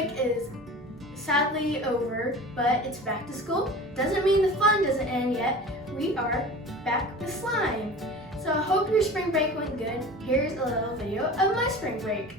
break is sadly over, but it's back to school. Doesn't mean the fun doesn't end yet. We are back with slime. So I hope your spring break went good. Here's a little video of my spring break.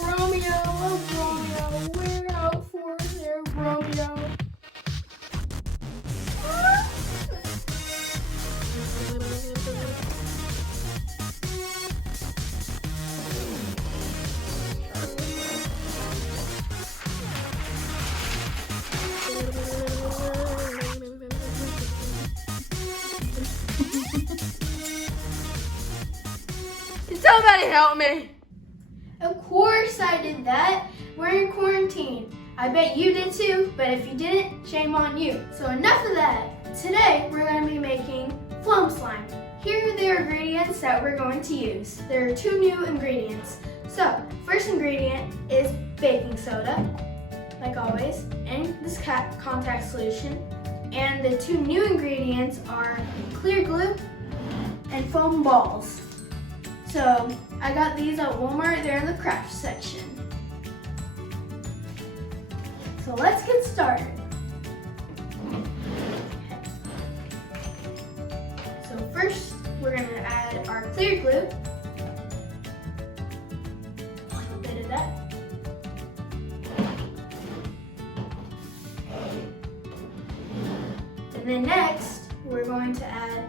Romeo, we're out for there, Romeo. Can somebody help me? Of course I did that. We're in quarantine. I bet you did too, but if you didn't, shame on you. So enough of that. Today we're going to be making foam slime. Here are the ingredients that we're going to use. There are 2 new ingredients. So, first ingredient is baking soda, like always, and this contact solution. And the 2 new ingredients are clear glue and foam balls. So, I got these at Walmart. They're in the craft section. So let's get started. So first, we're going to add our clear glue. A little bit of that. And then next, we're going to add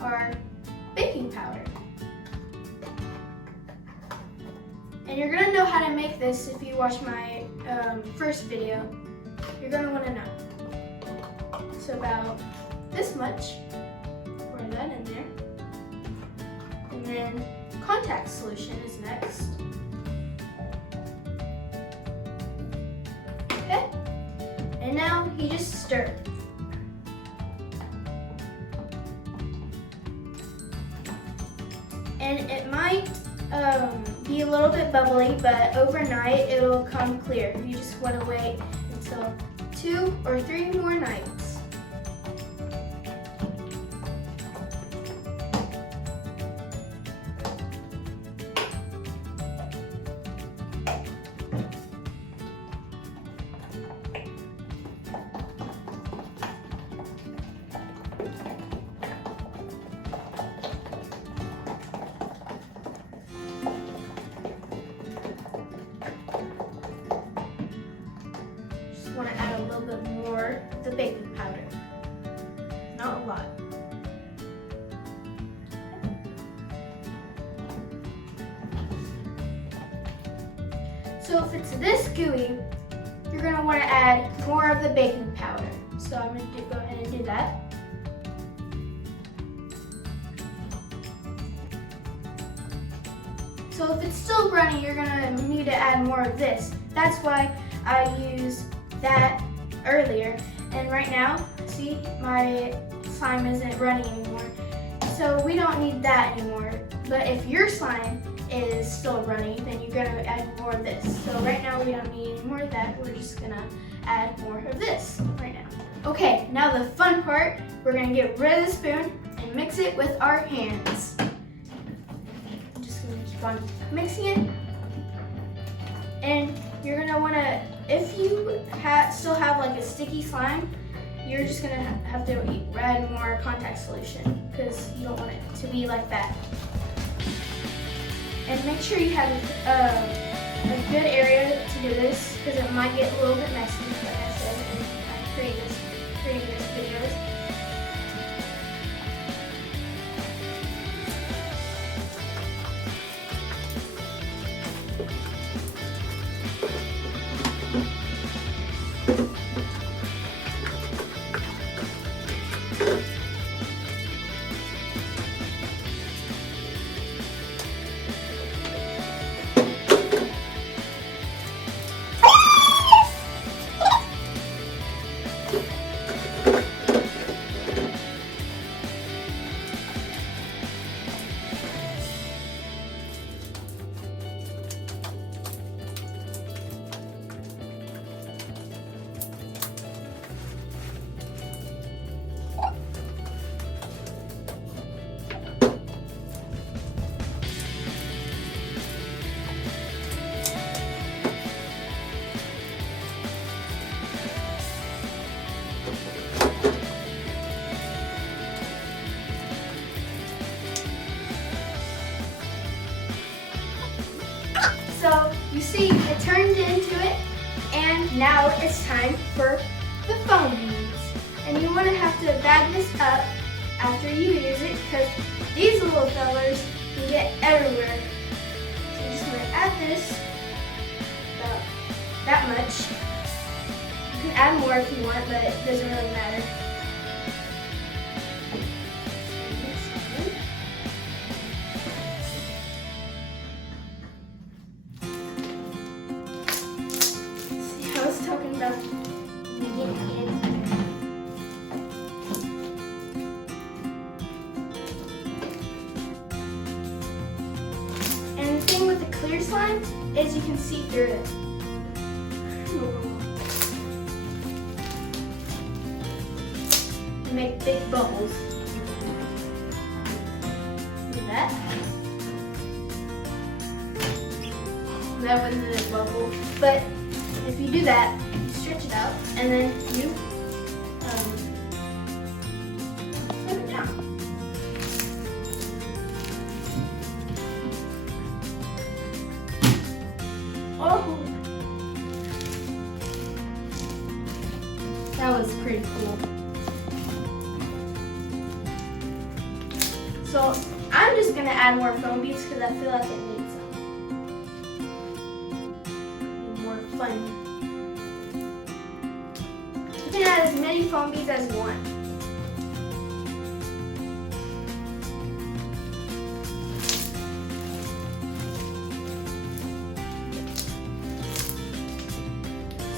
our baking powder. And you're gonna know how to make this if you watch my first video. You're gonna wanna know. So about this much, pour that in there. And then contact solution is next. Okay, and now you just stir. And it might be a little bit bubbly, but overnight it'll come clear. You just want to wait until 2 or 3 more nights. Want to add a little bit more of the baking powder. Not a lot. So if it's this gooey, you're going to want to add more of the baking powder. So I'm going to go ahead and do that. So if it's still runny, you're going to need to add more of this. That's why I use that earlier, and right now, see, my slime isn't running anymore, so we don't need that anymore. But if your slime is still running, then you're going to add more of this. So right now we don't need any more of that, we're just going to add more of this right now. Okay, now the fun part, we're going to get rid of the spoon and mix it with our hands. I'm just going to keep on mixing it, and you're going to want to, if you still have like a sticky slime, you're just going to have to add more contact solution because you don't want it to be like that. And make sure you have a good area to do this because it might get a little bit messy, like I said in my previous videos. You see, it turned into it, and now it's time for the foam beads. And you want to have to bag this up after you use it because these little fellers can get everywhere. So you're just going to add this about that much. You can add more if you want, but it doesn't really matter. See, I was talking about the beginning. And the thing with the clear slime is you can see through it. And make big bubbles. Do that. That wasn't a bubble, but if you do that, you stretch it out, and then you flip it down. Oh, that was pretty cool. So I'm just gonna add more foam beads because I feel like it needs some. More fun. You can add as many foam beads as you want.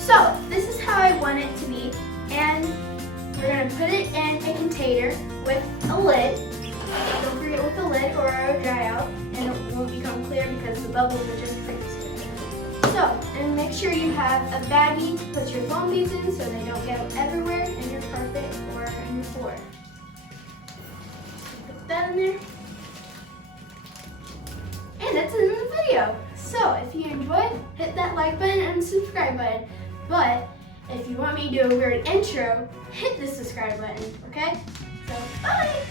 So this is how I want it to be, and we're gonna put it in a container with a lid. Don't forget with the lid or it'll dry out and it won't become clear because the bubbles will just freeze. So, and make sure you have a baggie to put your foam beads in so they don't get everywhere in your carpet or in your floor. Put that in there. And that's it in the video. So, if you enjoyed, hit that like button and subscribe button. But if you want me to do a weird intro, hit the subscribe button, okay? So, bye!